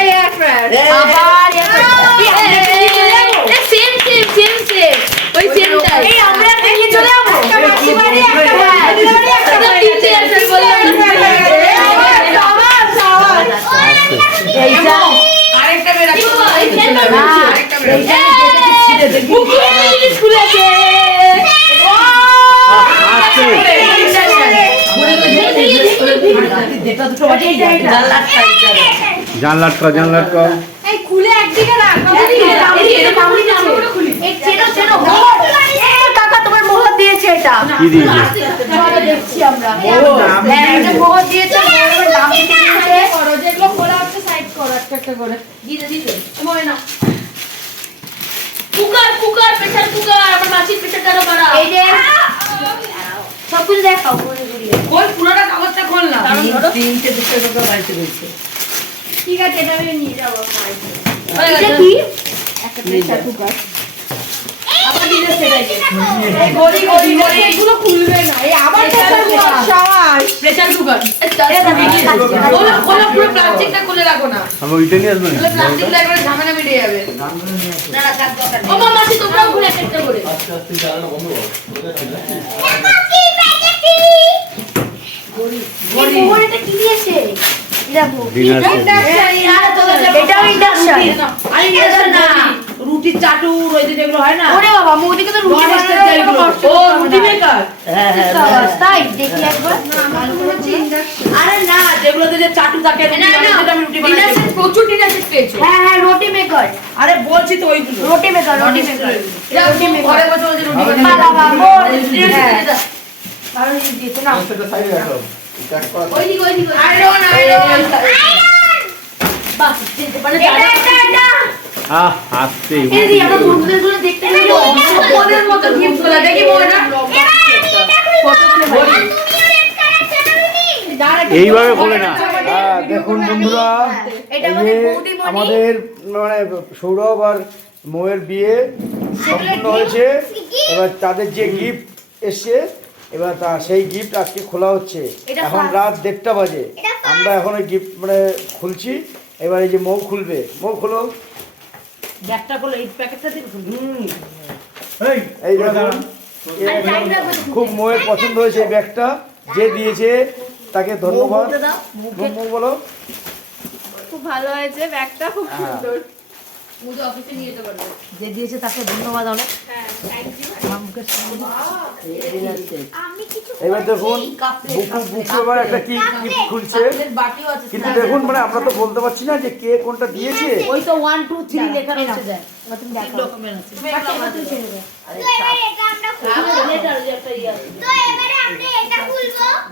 Air fryer আবার same ওই সেমটাই এই আমরা নিয়ে চলে যাবো একটা মাসি বাড়ি একটা ভাই বাড়ি একটা তিনটে এয়ার ফ্রায়ার বললাম এইটা আরেকটা বেরা আরেকটা বেরা খুলেছে জানলাট এই খুলে একদিকে রাখ কাকা তোমার মোহর দিয়েছে এটা কি দিয়েছে? দেখছি আমরা মোহর দিয়েছে নাম দিয়েছে করো যেগুলো খোলা হচ্ছে সাইড করো একটা করে দিতে মনে না কুকার প্রেসার কুকার আমার মাছির প্রেসারটা বাড়া এই যে সব কিছু দেখাও মনে করিয়ে কোন পুরোটা কাগজটা খুললাম তিনটে দুটো টাকা বাইতে রয়েছে ঠিক আছে এটা আমি নিয়ে যাব এটা কি একটা প্রেসার কুকার আবার দিলে সেটাই এই গড়ি এগুলো খুলবে না এই আবার প্রেসার কুকার সবাই প্রেসার কুকার ওলা পুরো প্লাস্টিকটা খুলে রাখো না আমি ওইটা নিয়ে আসবো না প্লাস্টিকটা একবারে ঝামেলা মিটে যাবে না না কাট দরকার নেই ও মাসি তোমরাও খুলে একটা করে গড়ি এটা কি দিয়েছে দেখো এটাও ইন্ডাকশন আরে ইন্ডাকশন না রুটি চাটু ওই যে যেগুলো হয় না ওরে বাবা মোদিকে তো রুটি বানাতে ও রুটি মেকার তাই দেখি একবার আরে না যেগুলোতে যে চাটু থাকে রুটি বানাতে সেটা আমি রুটি বানাই প্রচুর ডিনার পেয়েছি হ্যাঁ রুটি মেকার আরে বলছি তো ওইগুলো রুটি মেকার এটা ঘরে বসে বসে রুটি বানাই বাবা মোর কারণ দিতে না ওই আয়রন বাস দিতে পারে এটা আসছে এই যে আমরা বন্ধুদেরগুলো দেখতে গেলে ওদের মতো গিফট গুলো দেখি মোরা এইভাবে খোলে না। দেখুন বন্ধুরা, এটা এই আমাদের যে বৌদিমণি। আমাদের মানে সৌরভ আর মৌয়ের বিয়ে সম্পূর্ণ হয়েছে। এবার তাদের যে গিফট এসছে, এবার সেই গিফট আজকে খোলা হচ্ছে। এখন রাত 1:30 বাজে, আমরা এখন ওই গিফট মানে খুলছি। এবার এই যে মৌ খুলবে, মৌ খোলো। ব্যাগটা খোলো, এই প্যাকেটটা দিয়ে খুলো এই দেখুন, খুব মৌয়ের পছন্দ হয়েছে এই ব্যাগটা। যে দিয়েছে তাকে ধন্যবাদ। মৌ বলো। খুব ভালো হয়েছে ব্যাগটা, খুব সুন্দর। মুজে অফিসে নিয়ে যেতে পারবে। যে দিয়েছে তাকে ধন্যবাদ অনেক। হ্যাঁ থ্যাংক ইউ। এবার দেখুন বুকু এবার একটা কি খুলছে, বাটিও আছে কিন্তু দেখুন মানে আমরা তো বলতে পারছি না যে কে কোনটা দিয়েছে। ওই তো 1 2 3 লেখা রয়েছে যায়। তুমি দেখো ডকুমেন্ট আছে তুমি ছেড়ে দাও।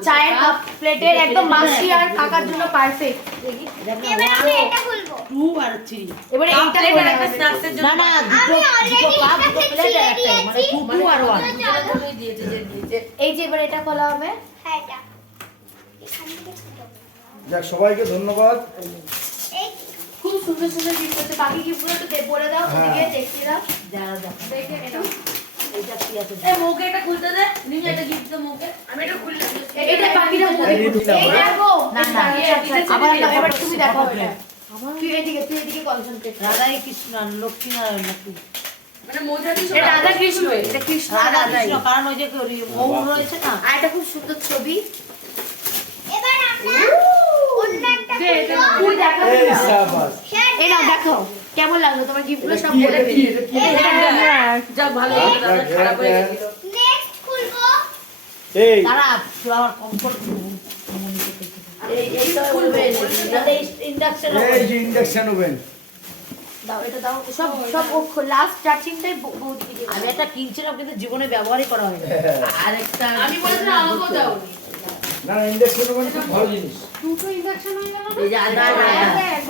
চায়ের কাপ প্লেটের একদম মাসি আর কাকার জন্য পারফেক্ট। টু আর 3 এবারে এইটা প্লেট করে আর একটা স্ন্যাক্সের জন্য না দুটো কাপ দুটো প্লেট আর একটা মানে 2 2 আর 1 দুটোই দিয়েছে যে দিয়েছে এই যে এবারে এটা খোলা হবে। যাক, সবাইকে ধন্যবাদ। খুব সুন্দর সুন্দর গিফট আছে। বাকি গিফটগুলো তো বলে দাও, ওদিকে দেখিয়ে দাও। যারা দেখো দেখে একটু এটা কি আছে এই মোকে এটা খুলতে দে, নিয়ে এটা গিফট দে মোকে। আমি এটা খুললাম। এটা বাকিটা বলে এই দেখো না না আবার এবার তুমি দেখো এটা। তুই এদিকে কনসেন্ট্রেট কর। রাধাই কৃষ্ণ আর লক্ষ্মী নারায়ণ নাকি মানে মোজাটি এটা রাধা কৃষ্ণ, এটা কৃষ্ণ আর রাধা রাধাই। কৃষ্ণ, কারণ ওই যে মৌ রয়েছে না। আর এটা খুব সুন্দর ছবি। তুই দেখো এই শাবাশ। এই না দেখো কেমন লাগলো তোমার গিফটগুলো সব কি বলে এটা কি দিই। এটা কি? যা ভালো হয়েছে, দাদা খারাপ হয়ে গেছিল। এই তারা ফ্লাওয়ার কমফর্ট এইটা খুলবে ইন্ডাকশন এই যে ইন্ডাকশন ওভেন। দাও এটা দাও সব সব লাস্ট টাচিংটাই বহুত দিকে। আমি একটা কিনছিলাম কিন্তু জীবনে ব্যবহারই করা হয়নি। আরেকটা আমি বলেছিলাম আমাকেও দাও না ইন্ডাকশন ওভেন খুব ভালো জিনিস। দুটো ইন্ডাকশন হয়ে গেল না? এই যে আরেকটা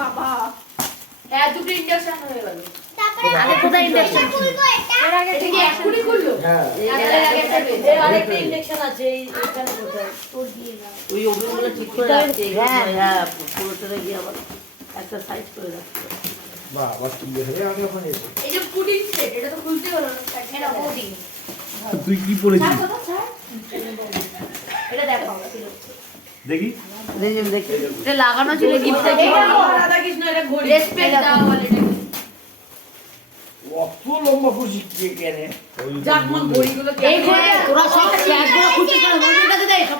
বাবা হ্যাঁ দুটো ইন্ডাকশন হয়ে গেল আগে কোথায় ইন্ডাকশন এর আগে এটা কি এক্ষুনি খুললো হ্যাঁ আরেকটা ইন্ডাকশন আছে এইখানে কোথায় তোর দিয়ে দাও। ওই ওগুলো ঠিক করে রাখছে। হ্যাঁ পুরোটা গিয়ে আবার একটা সাইজ করে রাখছে। বাহ বাহ, কি হবে আমি ওখানে এসে। এই যে পুডিং সেট এটা তো খুলতে হলো না এটা বৌদি। তুই কি পড়েছিস ছাড় কথা ছাড়। এটা দেখো দেখি। দেখি এটা লাগানো ছিল গিফটটা কি রাধা কৃষ্ণ রেসপেক্ট দাও বলে এটাকে। অত লম্বা খুশি কে কেনে যাক মন ঘড়িগুলো এই ঘরে তোরা সব ক্যাশগুলো খুঁজছিস কেন? মনির কাছে দে সব।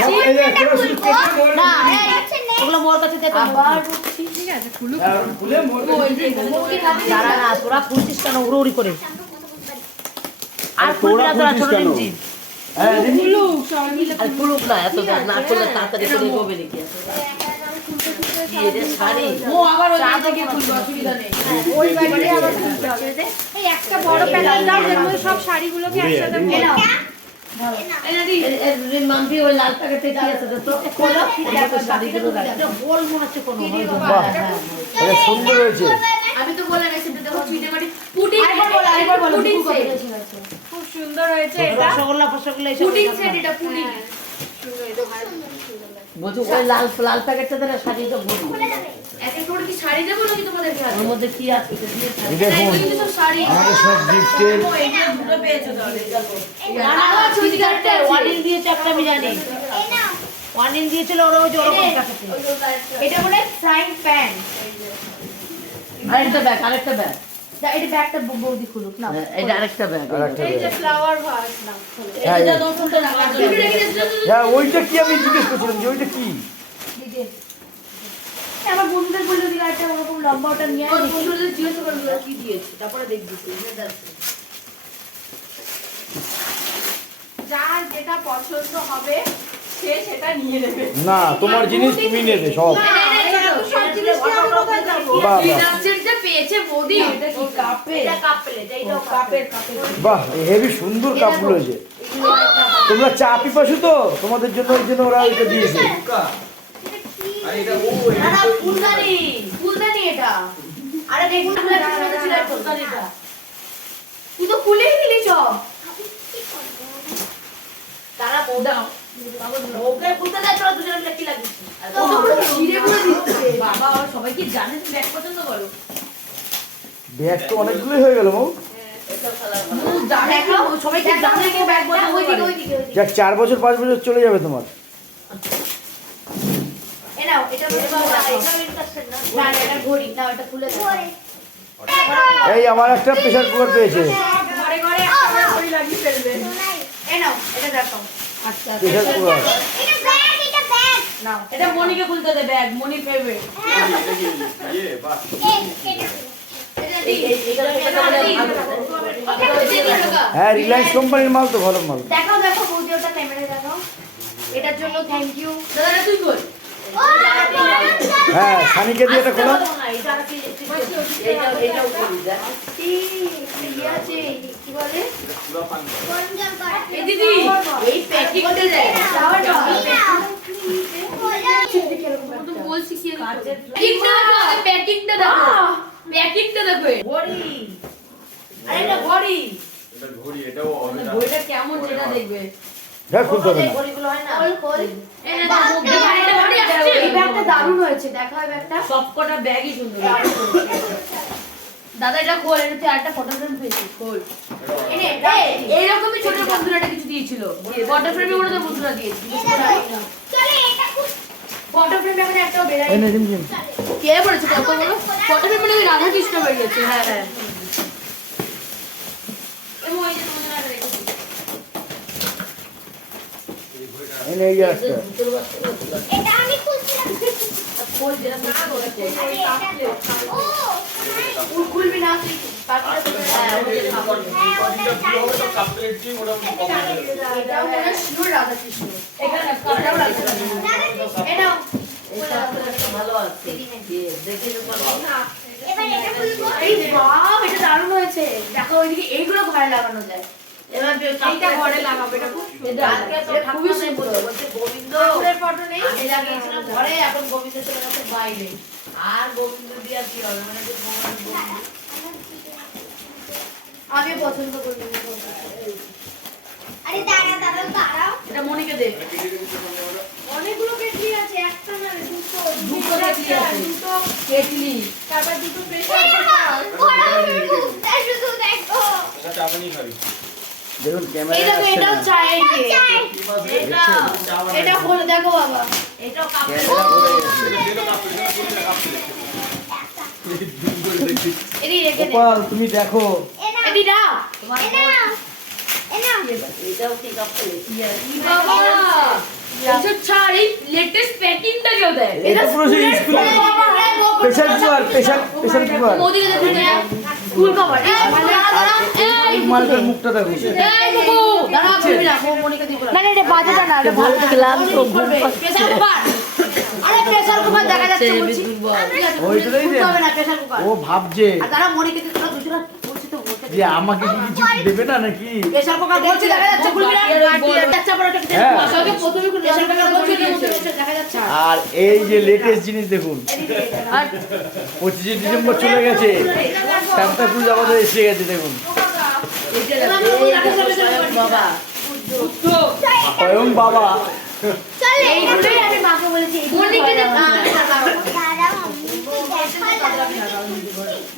সব এই যে কেন শুধু কেটে ধরে না এই ওগুলো মোর কাছে দে। আবার ঠিক আছে খুলু খুলে মোর দাঁড়া না, তোরা খুঁজছিস কেন উড়ি করে? আর খুলবি না তোরা ছোট নিচ্ছিস। হ্যাঁ খুলু সবাই মিলে আর খুলুক না, এত না খুললে তাড়াতাড়ি করে হবে নাকি? কি এটা শাড়ি? ও আবার ওই থেকে খুলবে, অসুবিধা নেই। ওই বাড়িতে আবার খুলতে হবে। এই একটা বড় প্যাকেট দাও, এর মধ্যে সব শাড়িগুলোকে একসাথে ভরে দাও। এই নাদি মাম্পি ওই লাল প্যাকেটে কি আছে তো খোলো, এটা শাড়িগুলো রাখ। এটা বল মনে হচ্ছে কোনো বাহ এটা সুন্দর হয়েছে আমি তো বললাম রেসিপি দেখো চিনেমাটি পুডিং আরেকবার বলো পুডিং সেট খুব সুন্দর হয়েছে এটা। রসগোল্লা ফসগোল্লা এসব পুডিং সেট এটা পুডিং বলছি ওই লাল লাল প্যাকেটটা ধরে শাড়িটা ভরবো। এক এক করে কি শাড়ি দেবো নাকি তোমাদেরকে ওর মধ্যে কি আছে এটা দিয়ে থাক। এই দেখুন এগুলো কিন্তু সব শাড়ি আমাদের সব গিফটের ও এটা দুটো পেয়েছো তাহলে দেখো না ওইদিকে একটা ওয়ানিল দিয়েছে একটা আমি জানি। ওয়ানিল দিয়েছিল ওরা ওই যে ওরকম প্যাকেটে। এটা বলে ফ্রাইং প্যান। আরেকটা ব্যাগ আরেকটা ব্যাগ। এটা ব্যাগটা বৌদি খুলুক না। এটা আরেকটা ব্যাগ। আরেকটা এই যে ফ্লাওয়ার ভাস না। হ্যাঁ এটা দোকানটা রাখার জন্য হ্যাঁ ওইটা কি আমি জিজ্ঞেস করছিলাম যে ওইটা কি দিদি আমার বন্ধুদের বললো দিদি একটা ওরকম লম্বা ওটা নিয়ে ও আয়। বন্ধুদের জিজ্ঞেস করলো কি দিয়েছে তারপরে দেখবি যার যেটা পছন্দ হবে সে সেটা নিয়ে নেবে। না তোমার জিনিস তুমি নেবে সব সব জিনিস কি আমি কোথায় যাবো? বাহ বাহ ডিনার যে পেয়েছে মোদি এটা কি কাপে এটা কাপ প্লেট এইটাও কাপের বাহ হেভি সুন্দর কাপগুলো হয়েছে তোমরা চা পিপাসু তো তোমাদের জন্য ওই জন্য ওরা ওইটা দিয়েছে না ফুলদানি ফুলদানি এটা আরে দেখুন ফুলদানি ছিল ফুলদানিটা তুই তো খুলেই দিলি সব তারা দাও ওকে খুলতে দেয় তোরা দুজনে মিলে কি লাগিস ও তো পুরো ছিঁড়ে পুরো দিচ্ছে বাবা ওরা সবাই কি জানে তুমি ব্যাগ পছন্দ করো ব্যাগ তো অনেকগুলোই হয়ে গেল মৌ দেখো সবাই কি জানে কি ব্যাগ পছন্দ করে যাক 4 বছর 5 বছর চলে যাবে তোমার এ নাও এটা এটা ইন্টারেস্টেড না না এটা ঘড়ি নাও এটা খুলে দাও এই আমার একটা প্রেসার কুকার পেয়েছে ঘরে ঘরে একটা করে লাগিয়ে ফেলবে। এ নাও এটা দেখো আচ্ছা প্রেসার কুকার নাও এটা মনিকে খুলতে দে ব্যাগ মনি ফেভারিট হ্যাঁ রিলায়েন্স কোম্পানির মাল তো ভালো মাল দেখাও দেখো বৌদি ওটা ক্যামেরা দেখাও। এটার জন্য থ্যাংক ইউ। দাদা তুই কই হ্যাঁ সানিকে দিয়ে এটা খোলা কি বলে এই দিদি এই প্যাকিংটা দে তুমি বলছি কি প্যাকিংটা দেখো প্যাকিংটা দেখো ঘড়ি আরে এটা ঘড়ি এটাও ঘড়িটা কেমন সেটা দেখবে দেখ খুলতে হবে না ঘড়িগুলো হয় না এই ব্যাগটা দারুণ হয়েছে। দেখা হয় ব্যাগটা। সবকটা ব্যাগই সুন্দর দাদা এটা খোল এটাতে একটা ফটো ফ্রেম পেয়েছি খোল এইরকমই ছোট বন্ধুরা একটা কিছু দিয়েছিল ফটো ফ্রেমে ওরা তো বন্ধুরা দিয়েছে ফটো ফ্রেম এখন একটাও বেরাই এই নে জিম কে পড়েছে কত বলো ফটো ফ্রেম মানে রাধা কৃষ্ণ বেরিয়েছে হ্যাঁ হ্যাঁ এবং ওই যে তোমাদের আগে রেখেছি এই নে এই একটা খোল যেটা না করে খুলবি না তুই পাখিটা তো এটাও মনে হয় শিওর রাধা কৃষ্ণ এখানে কাটাও রাখতে এটাও ভালো আছে দেখি তো এই বাহ এটা দারুণ হয়েছে। দেখো ওইদিকে এইগুলো ঘরে লাগানো যায়। এবার এইটা ঘরে লাগাবো এটা খুব সুন্দর। খুবই সুন্দর বলছে গোবিন্দ ঠাকুরের ফটো নেই। আমি লাগিয়েছিলাম ঘরে এখন গোবিন্দ চলে গেছে বাইরে আর গোবিন্দ দিয়ে কি হবে মানে যে আমিও পছন্দ করি। আরে দাঁড়াও এটা মনিকে দে অনেকগুলো কেটলি আছে, একটা না দুটো কেটলি আছে দুটো কেটলি তারপর দুটো প্রেসার কুকার। শুধু দেখো দেখুন এই ক্যামেরা দেখো এটাও চায়ের কেক। এটা এটা হলো দেখো বাবা। এটাও কাপ এদিকে রেখে দে। গোপাল তুমি দেখো এদিকে দাও। এটাও ঠিক আছে বাবা, এইসব ছাড়, এই latest packing টা কেউ দেয়? এটা পুরো সেই স্কুলে প্রেসার কুকার মোদিকে দেখুন না, স্কুল কভার। এই মালটার মুখটা দেখো বাবু, দাঁড়া, বলবি না, মনিকা দিয়ে বলা। না না এটা বাজেটা না এটা ভালো খেলাম তো প্রেসার কুকার। আরে প্রেসার কুকার দেখা যাচ্ছে বলছি। ঠিক আছে, ওইটাই খুলতে দে। হবে না প্রেসার কুকার। ও ভাবছে আর দাঁড়া, মনিকা দিয়ে তোরা দুজনা বলছি তো বলতে। যে আমাকে কি কিছু দেবে না নাকি প্রেসার কুকার বলছি দেখা যাচ্ছে, খুলবি না? বাচ্চা বড় একটা হ্যাঁ। সঙ্গে প্রথমে প্রেসার কুকার বলছি দেখা যাচ্ছে। আর এই যে লেটেস্ট জিনিস দেখুন আর 25 ডিসেম্বর চলে গেছে সান্তা ক্রুজ আমাদের এসে গেছে দেখুন বাবা স্বয়ং বাবা এইগুলোই আমি মাকে বলেছি। মনিকা দিয়ে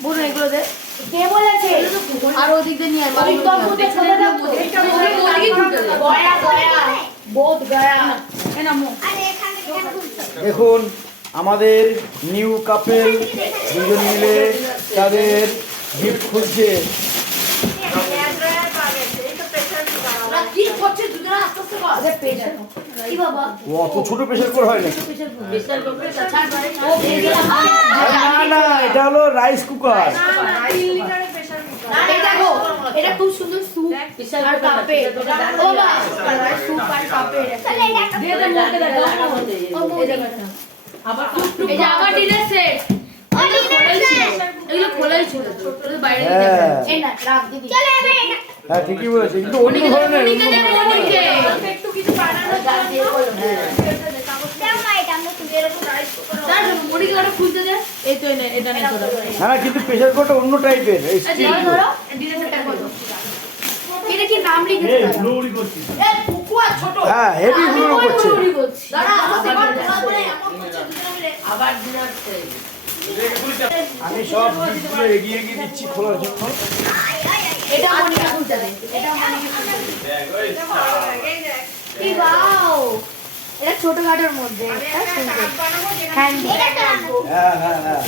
বোন এগুলো দে। কে বলেছে আর ওদিক দিয়ে নিয়ে আয়। একদম পুরো ছোট না গয়া গয়া বহুত গয়া এ না মো। দেখুন আমাদের নিউ কাপেল দুজন মিলে তাদের গিফট খুঁজছে ওরা কি করছে দুজনে আস্তে আস্তে কর। আরে প্রেসার কি বাবা? ও অত ছোট প্রেশার কুকার হয় নাকি বিশাল করে ছাড় বাড়ি। ও বেরিয়ে গেল। আরে না না এটা হলো রাইস কুকার এই দেখো, এটা খুব সুন্দর স্যুপ বিশাল আর কাপে। ও বাবা, স্যুপ আর কাপে। দিয়ে দে মুখে দেখো। এই দেখো। আবার এই যে আবার ডিনার সেট। এগুলো খোলাই ছিল। ছোট বাইরে দিয়ে হ্যাঁ। দেখো। এই না, রাখ দিবি। হ্যাঁ ঠিকই বলেছে কিন্তু অন্য ধরনের মনিকা দে, মনিকা। একটু কিছু বানানোর দাঁড়া, মনিকা ওটা খুলতে দে। এই তো এটা নেই তোরা না না কিন্তু প্রেশার কুকারটা অন্য টাইপের ধরো, ধরো। ডিনার সেটটা করো। এটা কি নাম লিখেছে? এ পুকুয়া ছোট। হ্যাঁ হেভি গুলো করছে দাঁড়া, আমার সেবার করে এমন করছে দুজনে মিলে। আবার দিনার আমি সব জিনিসগুলো এগিয়ে এগিয়ে দিচ্ছি খোলার জন্য এটা মনিকা খুলতে দে। এটা মনিকা খুলতে দে। কি ওয়াও! এটা ছোটখাটোর মধ্যে একটা সুন্দর হ্যান্ডি হ্যাঁ হ্যাঁ হ্যাঁ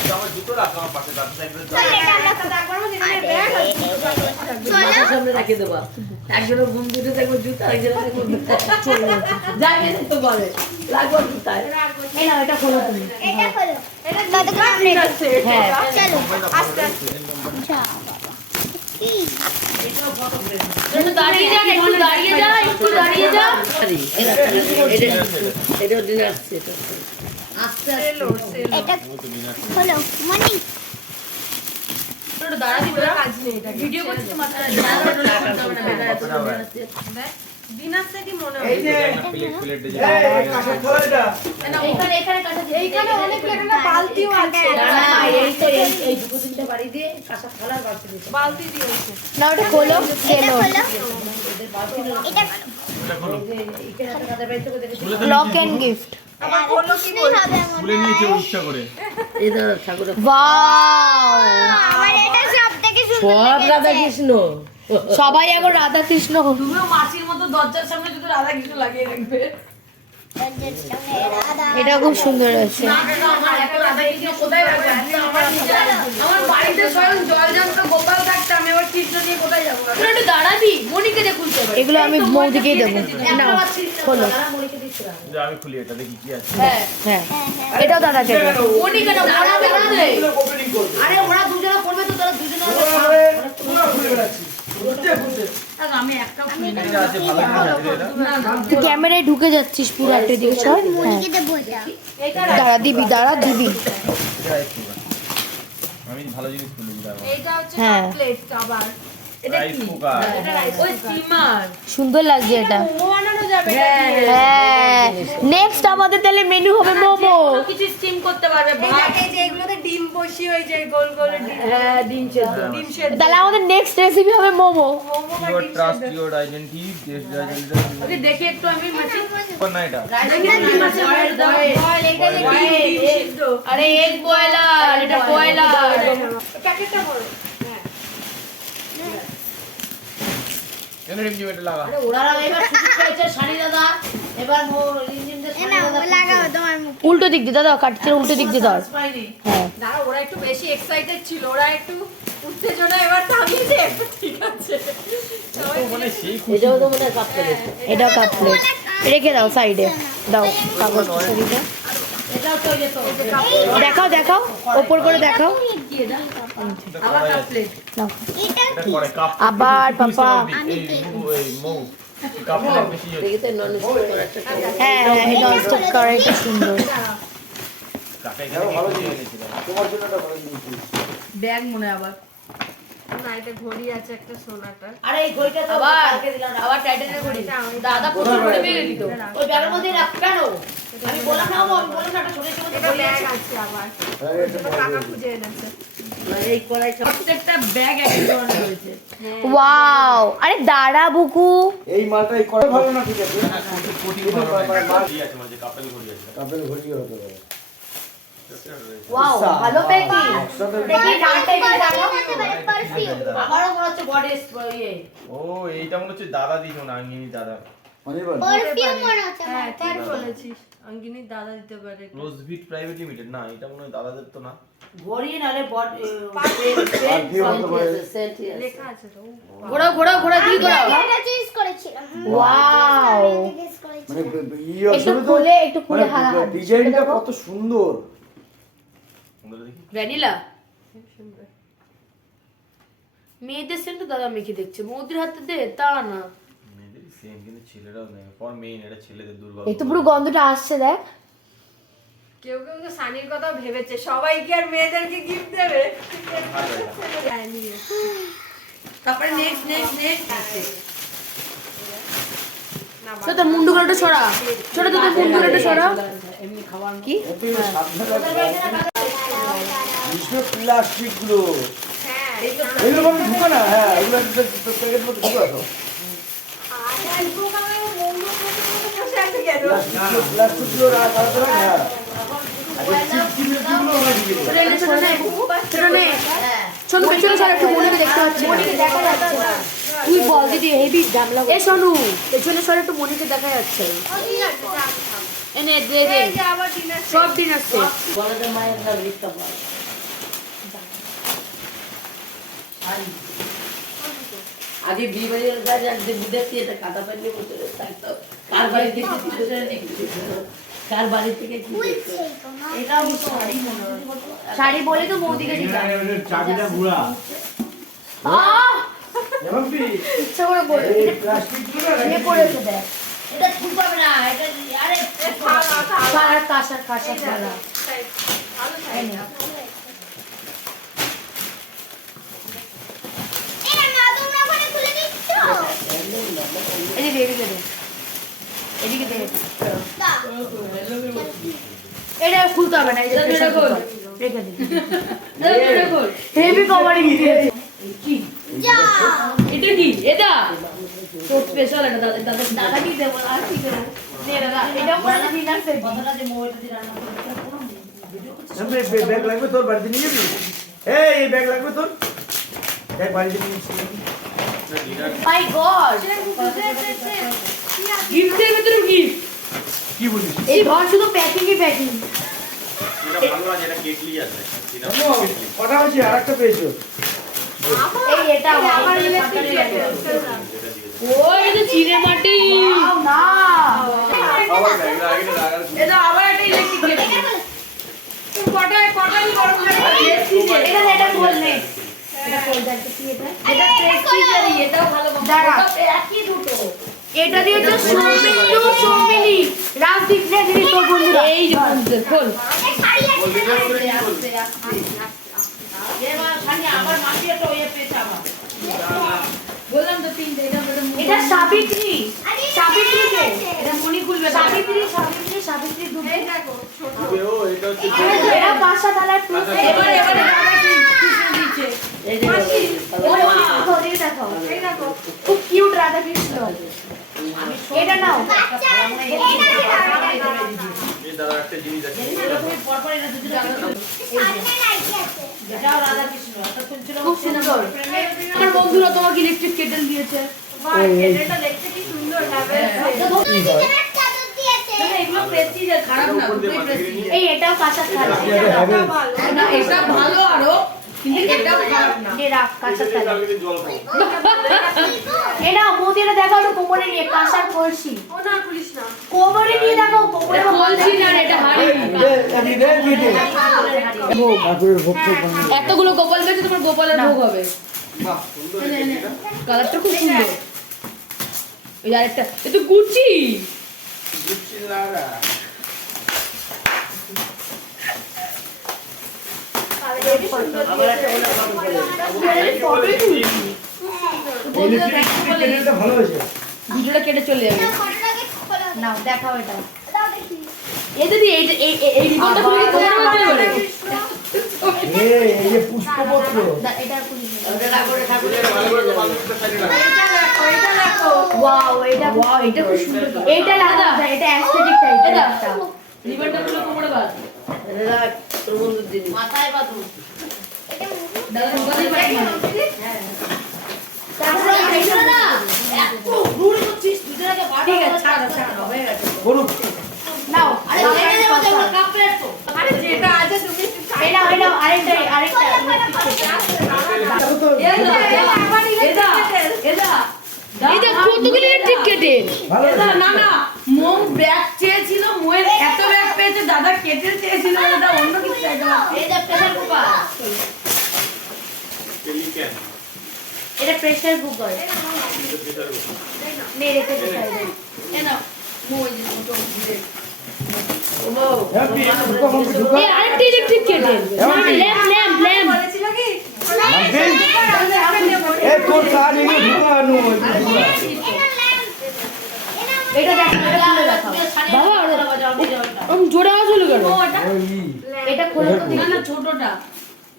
মাথার সামনে রেখে দেবা একজনের ঘুম দিতে থাকবো জুতা একজনের থাকবো চলে যাচ্ছে যাকে তো বলে লাগবো জুতায় এই নাও এটা খোলো তুমি হ্যাঁ একটু দাঁড়িয়ে যা, একটু দাঁড়িয়ে যা, একটু দাঁড়িয়ে যা। এটা ডিনার সেট আস্তে আস্তে। একটু দাঁড়া দিবি না? ভিডিও করছিস তো মাথায় এই যে এই কাঁচের থালা এটা এইখানে এখানে কাটা দিয়ে এইখানে অনেক একটা বালতিও আছে এই তো এই দুটো তিনটে বাড়ি দিয়ে কাঁচা থালার বাড়তে দিয়েছে না ওটা খোলো খেলো লক এন্ড গিফট খুলে নিয়েছে ইচ্ছা করে এই ধর ঠাকুরের ওয়াও সব রাধা কৃষ্ণ সবাই এখন রাধা কৃষ্ণ তুমিও মাসির মতো দরজার সামনে যদি রাধা কিছু লাগিয়ে রাখবে। এটা খুব সুন্দর আছে আমার এত রাধা কৃষ্ণ কোথায় রাখবে? আমার বাড়িতে স্বয়ং জলজান্ত গোপাল থাকতো, আমি আবার কৃষ্ণ নিয়ে কোথায় যাবো? তুই একটু দাঁড়াবি, মনিকে দিয়ে খুলতে হবে। এগুলো আমি মৌদিকেই দেবো না খোলো যে আমি খুলি এটা দেখি কি আছে হ্যাঁ, হ্যাঁ এটাও দাদা দেবে মনিকে না দাঁড়াবে না রে। ওপেনিং করবে আরে ওরা দুজনে করবে তো তারা দুজনে পুরো খুলে বেড়াচ্ছি আমি একটাও খুলি না। এটা আছে ভালো জিনিস আছে এটা তুই ক্যামেরায় ঢুকে যাচ্ছিস পুরো একটা দিকে সর হ্যাঁ দাঁড়া দিবি দাঁড়া দিবি এটা একটু আমি ভালো জিনিস খুলি দাঁড়াও হ্যাঁ রাইস কুকার ওই স্টিমার। সুন্দর লাগছে এটা হ্যাঁ নেক্সট আমাদের তাহলে মেনু হবে মোমো কিছু স্টিম করতে পারবে ভাত। হ্যাঁ ডিম সেদ্ধ তাহলে আমাদের নেক্সট রেসিপি হবে momo your trust your identity দেশ আইডেন্টিটি ওকে দেখি একটু আমি মাছি। না এটা আরে এগ বয়লার, এটা বয়লার। এনে রিমঝিম এটা লাগা ওরা এবার ছুটি পেয়েছে শাড়ি দাদা, এবার ইঞ্জিনদের এ নাও, লাগাও তোমার মুখে। উল্টো দিক দিয়ে দাদা, কাটছে উল্টো দিক দিয়ে ধর। পাইনি হ্যাঁ দাঁড়া, ওরা একটু বেশি এক্সাইটেড ছিল, ওরা একটু উত্তেজনা এবার থামিয়েছে, একটু ঠিক আছে। ও মানে সেই খুশি। এটাও তো মনে হয় কাপ প্লেট। এটাও কাপ প্লেট, রেখে দাও সাইডে, দাও কাগজ ছবিটা। এটাও তো যেত দেখাও দেখাও, ওপর করে দেখাও। কি এটা আবার কাপ প্লেট নাও। এটা এটা করে কাপ। আবার পাপা। এই মৌ কাপ প্লেট বেশি হচ্ছে। দেখি তো নন একটা হ্যাঁ হ্যাঁ, এই ননস্টিক কড়াই কি সুন্দর। কাকাই দেখো, ভালো কাছে জিনিস। গেছিলাম। তোমার জন্য একটা ভালো জিনিস দিয়েছি। ব্যাগ মনে হয় আবার না, এটা ঘড়ি আছে একটা সোনাটার। আরে এই ঘড়িটা তো কালকে দিলাম আবার টাইটানের ঘড়ি দাদা প্রচুর ঘড়ি পেয়ে গেলি তো ওই ব্যাগের মধ্যে রাখ কেন আমি বললাম না আমি বললাম না একটা ছোট ছোট এটা ব্যাগ আছে আবার, হ্যাঁ, এটা এটা ভালো কাকা জিনিস। খুঁজে এনেছে। এই কড়াই প্রত্যেকটা ব্যাগ এক ধরনের রয়েছে ওয়াও, আরে দাঁড়া বুকু। এই মালটা এই কত ভালো না, ঠিক আছে? কোটি ভালো না। ঠিক আছে মানে কাপেল ঘড়ি আছে। কাপের ঘড়িও হতে পারে। ওয়াও, ভালো প্যাকিং। একসাথে দেখি নামটা একটু দেখাও। হতে পারে, perfume। আমারও মনে হচ্ছে গডেস ইয়ে ও এইটা মনে হচ্ছে দাদা দিয়েছে না, আঙ্গিনি দাদা। অনির্বাণ, Perfume মনে হচ্ছে হ্যাঁ, আমার। ঠিক বলেছিস, অঙ্গিনীর দাদা দিতে পারে। রোজভিট প্রাইভেট লিমিটেড না, এটা মনে হয় দাদাদের তো না। ঘড়ি নালে বড পারফিউম হতে পারে। সেন্ট লেখা আছে তো। ঘোড়া ঘোড়া ঘোড়া দিয়ে ঘোড়া এটা চুজ করেছিলাম। ওয়াও, Guess করেছিলাম। মানে একটু খুলে একটু খুলে হাত ডিজাইনটা কত সুন্দর। আমরা দেখি। ভ্যানিলা মেয়েদের সেন্ট দাদা মেখে দেখছে মোদির হাতে দে তা না মেয়েদের সেম, কিন্তু ছেলেরাও নেই। ফর মেইন এটা ছেলেদের দুর্বল। এই তো পুরো গন্ধটা আসছে দেখ। কেউ কেউ তো সানির কথা ভেবেছে, সবাই কি আর মেয়েদেরকে গিফট দেবে? হ্যাঁ, নিয়ে। তারপরে নেক্সট নেক্সট নেক্সট না, তো তোর মুন্ডুগুলোটা সরা, ছোট তো তোর মুন্ডুগুলোটা সরা। এমনি খাবার কি এত সাবধানে রাখো। প্লাস্টিক গুলো হ্যাঁ, এগুলো ভাবে ঢুকো না। হ্যাঁ, এগুলো প্যাকেট মধ্যে ঢুকে আসো। বসে আছে কেন? প্লাস্টিক গুলো রাখা তো না। আচ্ছা, চিপচিপে যেগুলো ওরা ঢুকে দেবে। ছোট নে, ছোট নে, ছোট নে। শোনো পেছনে সর, একটু মনিকে দেখতে পাচ্ছি না। দেখা যাচ্ছে না। তুই বল দিদি, হেভি ঝামেলা। এ শোনু, পেছনে সর, একটু মনিকে দেখা যাচ্ছে। এনে দে দে, এই যে আবার dinner set। সব দিন আসছে। বড়দের মায়ের না লিখতে পারে। আগে বিয়ে বাড়ির কাছে একদিন বিদেশি এটা কাটা পাইলে বসে থাকতো। কার বাড়ি থেকে কি বসে কার বাড়ি থেকে কি দেখতো? এটা অবশ্য শাড়ি মনে হয় শাড়ি বলে তো বৌদিকে দিতাম। চাবিটা ঘুরা। আহ, এবং কি ইচ্ছা করে বলে এই প্লাস্টিক গুলো না এ পড়েছে দেখ। এটা ঠিক পাবে না এটা আরে কার কাঁসা কাঁসা কালা। ভালো থাকে। এ না, তোমরা ওখানে খুলে দিচ্ছ? এদিকে এদিকে দে, এদিকে দে। দাও। এটা খুলতে হবে না, এটা এটা pressure খোল। cooker। রেখে দে। এটা খোল হেভি কভারিং দিয়েছে। কি যা। এটা কি এটা তো স্পেশাল এটা দাদা দাদা দাদা কি দেবো আর কি দেবো নে দাদা এটা মনে হয় ডিনার সেট। কথাটা যে মোবাইলটা দিয়ে রান্না করতে কোনো ভিডিও করছিস ব্যাগ লাগবে তোর, বাড়িতে নিয়ে যাবি? এই ব্যাগ লাগবে তোর, দেখ বাড়িতে নিয়ে যাবি। মাই গড, গিফটের ভিতরে গিফট কি বলিস? এই ঘর শুধু প্যাকিংই প্যাকিং। এটা ভালো আছে, এটা কেটলি আছে। এটা কটা হয়েছে? আর একটা পেয়েছো? এই এটা আবার ইলেকট্রিক কেটেল। ও এটা চিড়ে মাটি আও না। আবার ব্যাগ লাগে না লাগার। এটা আবার একটা ইলেকট্রিক কেটল কটায় কটায় গরম লাগে এটা বল নে। এটা কোল দেখ তো কি এটা? এটা প্রেস্টিজারি এটাও ভালো দাঁড়া। একই দুটো এটা দিয়ে তো সৌমিনী সৌমিনী রাজদীপ নে দিদি তোর বন্ধুরা। এই যে বন্ধুদের খোল এ শাড়ি আছে। আস্তে আস্তে এবার খালি আবার মাটি একটা ওয়ে পেয়েছে আবার বললাম তো তিনটে এটা এটা সাবিত্রী, আরে সাবিত্রী কে? এটা মনি খুলবে সাবিত্রী সাবিত্রী সাবিত্রী দুটো। এই দেখো, ছোট। ও এটা হচ্ছে এটা পাঁচটা তালার প্রুফ। এবার এবারে দাদা কি খুশি দিচ্ছে এই যে ধরে দেখাও। এই দেখো। খুব কিউট রাধা কৃষ্ণ। এটা নাও। বাচ্চা। এই এই দাদা একটা জিনিস আছে। এরকমই পরপর এটা দুটো সামনে লাইট আছে। এটাও রাধা কৃষ্ণ এটা খুলছিল খুব সুন্দর। আমার বন্ধুরা তোমাকে ইলেকট্রিক কেটেল দিয়েছে বাহ, কেটেলটা দেখতে কি সুন্দর, হ্যাভেলস। দুটো কিচেনের চাদর দিয়েছে। এগুলো প্রেস্টিজের, খারাপ না, দুটোই প্রেস্টিজের। এই এটাও কাঁচা থালা এটা হবে। না, এটা ভালো আরো, কিন্তু এটাও খারাপ না। এ রাখ কাঁচা থালা জল খাই এটা মোদিরা দেখাও তো কোমরে নিয়ে কাঁসার কলসি ও না খুলিস না। কোমরে নিয়ে দেখাও কোমরে এটা বলছি না, এটা হাড়ি। ঠাকুরের ভোগ তো বানিয়ে এতগুলো গোপাল পেয়েছে, তোমার গোপালের ভোগ হবে। বাহ সুন্দর এটা কালারটা খুব সুন্দর। ওই আরেকটা, এ তো গুচি। গুচ্ছি লাগা আবার একটা হলো এটা ভালো হয়েছে। ভিডিওটা কেটে চলে যাবে। ফটোটাকে খোলা দাও। নাও দেখাও এটা দাও দেখি। এই দিদি, এই রিবনটা খুলে কি তোমার মধ্যে এবারে? এই যে পুষ্পপত্র এটা খুলি ওটা না করে ঠাকুরের ভালো করে বালুটা সাইডে লাগা ওয়াও এটা ওয়াও, এটা খুব সুন্দর। এটা লাগা এটা অ্যাস্থেটিক টাইপের এটা। একটা রিবনটা খুলে কোমরে বাঁধ। এটা তোর বন্ধুর জিনিস মাথায় বাঁধো। এটা মুখে দাদা দোকানে পাঠিয়ে দাও। তারপরে এটা না এত রুড়ি করছিস, দুজনকে বাঁধো। ঠিক আছে, ছাড়ো, ছাড়ো, হয়ে গেছে। বলুক নাও আরে ভেঙে যাবে তো, আমার কাপ প্লেট তো। আরে যেটা আছে তুমি এটা আরেকটা দেখো তো ভালো না না না, মোম ব্যাগ চেয়েছিল, মোয়ের এত ব্যাগ পেয়েছে, দাদা কেটে চেয়েছিল, দাদা অন্য কিছু চাইতো। এই যে প্রেসার কুকার। পেলিক্যান এটা প্রেসার কুকার এটা প্রেসার নে রেখে দে সাইডে এ নাও, মোই যে মোটো ঘুরে। হ্যাপি ঢুকা হবে ঢুকা এই আরেকটা ইলেকট্রিক কেটেল ল্যাম্প বলেছিল কি এই তোর কাজ এনে ঢুকানো এটা দেখো এটা খুলে দেখাও আমি জোরে আওয়াজ হলো কেন? এটা খোলো তো না দেখি না, ছোটটা।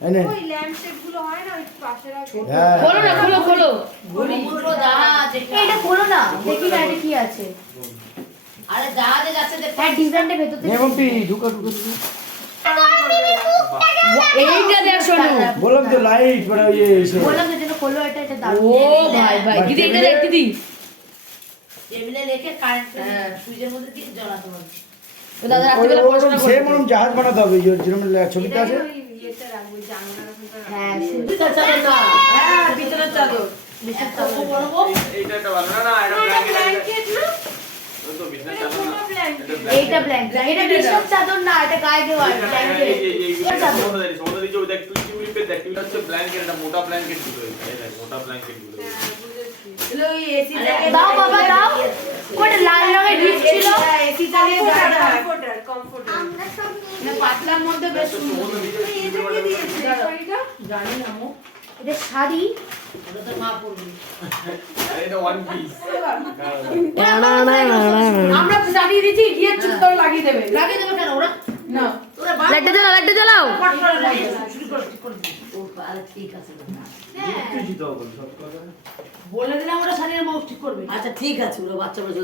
এনে ওই ল্যাম্প শেপ গুলো হয় না ওই পাশে রাখো হ্যাঁ খোলো না, খোলো খোলো। সমুদ্র জাহাজ এটা খোলো না দেখি না এটা কি আছে আরে জাহাজে যাচ্ছে দেখ হ্যাঁ ডিজাইনটা ভেতর থেকে নেমপি ঢুকা ঢুকা ঢুকা। এইটা দেখ শোনো। বললাম তো লাইট বড় ইয়ে এসে বললাম যে যেটা খোলো এটা দাও ও ভাই ভাই, দিদি এটা দেখ দিদি। টেবিলে রেখে কারেন্ট সুইচের মধ্যে দিয়ে জ্বালাতে হবে ও দাদা রাত্রিবেলা পড়াশোনা করে। সেম ওরকম জাহাজ বানাতে হবে যেরকম ছবিটা আছে ইয়েতে রাখবো জানলার ওখানে হ্যাঁ হ্যাঁ, বিছানার চাদর। এইটা একটা ভালো না এটা ব্ল্যাঙ্কেট ওই তো বিছনা চাদর না এইটা ব্ল্যাঙ্ক এটা বিছানার চাদর না এটা গায়ে দেওয়া ব্ল্যাঙ্কেট মোটা ব্ল্যাঙ্কেট গুলো মোটা ব্ল্যাঙ্কেট গুলো এগুলো ওই এসি দাও বাবা দাও কোটা লাল রঙের ডিপ ছিল এসি চালিয়ে যায় না। কমফোর্টার আমরা সব না, পাতলার মধ্যে বেশ সুন্দর। জানি না মো এটা শাড়ি ওটা তো মা পড়বে এটা ওয়ান পিস আমরা তো জানিয়ে দিচ্ছি, গিয়ে চুপ করে লাগিয়ে দেবে। লাগিয়ে দেবে কেন ওরা না, তোরা লাইটটা জ্বালাও, লাইটটা জ্বালাও। পট করে লাগিয়ে দাও, শুরু করো ঠিক করে দিই ও আরে ঠিক আছে কিছু তো বল সব কথা বলে দিলাম ওরা শাড়ির মাউস ঠিক করবে আচ্ছা ঠিক আছে ওরা বাচ্চা বাচ্চা